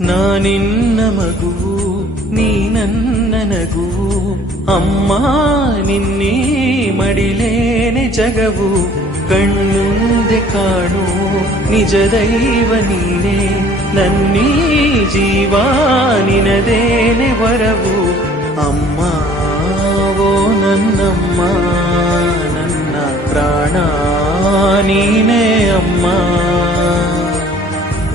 ನಾನಿನ್ನ ಮಗುವು ನೀ ನನ್ನ ನಗುವು ಅಮ್ಮ ನಿನ್ನೀ ಮಡಿಲೇನೆ ಜಗವು ಕಣ್ಣುಂದೆ ಕಾಣು ನಿಜ ದೈವ ನೀನೇ ನನ್ನೀ ಜೀವ ನಿನದೇನೆ ವರವು ಅಮ್ಮ ಓ ನನ್ನಮ್ಮ ನನ್ನ ಪ್ರಾಣ ನೀನೇ ಅಮ್ಮ.